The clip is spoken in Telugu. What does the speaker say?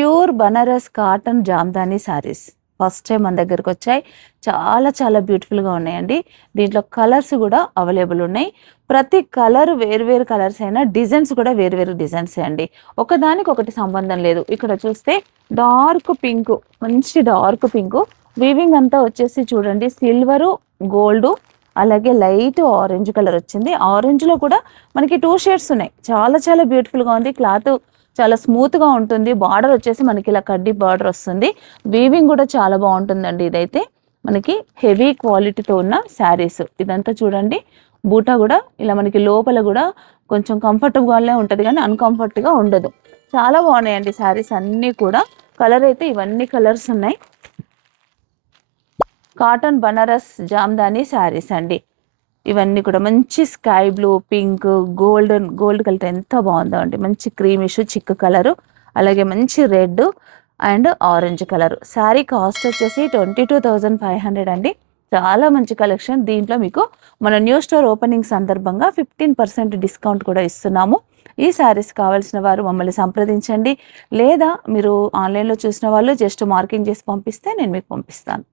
Pure Banaras cotton Jamdani saris first time మన దగ్గరకు వచ్చాయి. చాలా చాలా బ్యూటిఫుల్గా ఉన్నాయండి. దీంట్లో కలర్స్ కూడా అవైలబుల్ ఉన్నాయి. ప్రతి కలర్ వేరు కలర్స్ అయినా డిజైన్స్ కూడా వేరు డిజైన్సే అండి. ఒకదానికి ఒకటి సంబంధం లేదు. ఇక్కడ చూస్తే డార్క్ పింక్, మంచి డార్క్ పింక్ వీవింగ్ అంతా వచ్చేసి చూడండి సిల్వరు గోల్డ్, అలాగే లైట్ ఆరెంజ్ కలర్ వచ్చింది. ఆరెంజ్ లో కూడా మనకి 2 షేడ్స్ ఉన్నాయి. చాలా చాలా బ్యూటిఫుల్ గా ఉంది. క్లాత్ చాలా స్మూత్ గా ఉంటుంది. బార్డర్ వచ్చేసి మనకి ఇలా కడ్డీ బార్డర్ వస్తుంది. వీవింగ్ కూడా చాలా బాగుంటుందండి. ఇదైతే మనకి హెవీ క్వాలిటీతో ఉన్న శారీస్. ఇదంతా చూడండి బూటా కూడా ఇలా మనకి లోపల కూడా కొంచెం కంఫర్టబుల్గానే ఉంటుంది కానీ అన్కంఫర్ట్గా ఉండదు. చాలా బాగున్నాయండి శారీస్ అన్నీ కూడా. కలర్ అయితే ఇవన్నీ కలర్స్ ఉన్నాయి. కాటన్ బనారస్ జామ్దాని శారీస్ అండి. ఇవన్నీ కూడా మంచి sky blue, pink, gold colour ఎంత బాగుందో అండి. మంచి క్రీమిష్ చిక్ కలరు, అలాగే మంచి red and orange colour. Sari cost వచ్చేసి 22,500 అండి. చాలా మంచి కలెక్షన్. దీంట్లో మీకు మన న్యూ స్టోర్ ఓపెనింగ్ సందర్భంగా 15% డిస్కౌంట్ కూడా ఇస్తున్నాము. ఈ శారీస్ కావాల్సిన వారు మమ్మల్ని సంప్రదించండి, లేదా మీరు ఆన్లైన్లో చూసిన వాళ్ళు జస్ట్ మార్కింగ్ చేసి పంపిస్తే నేను మీకు పంపిస్తాను.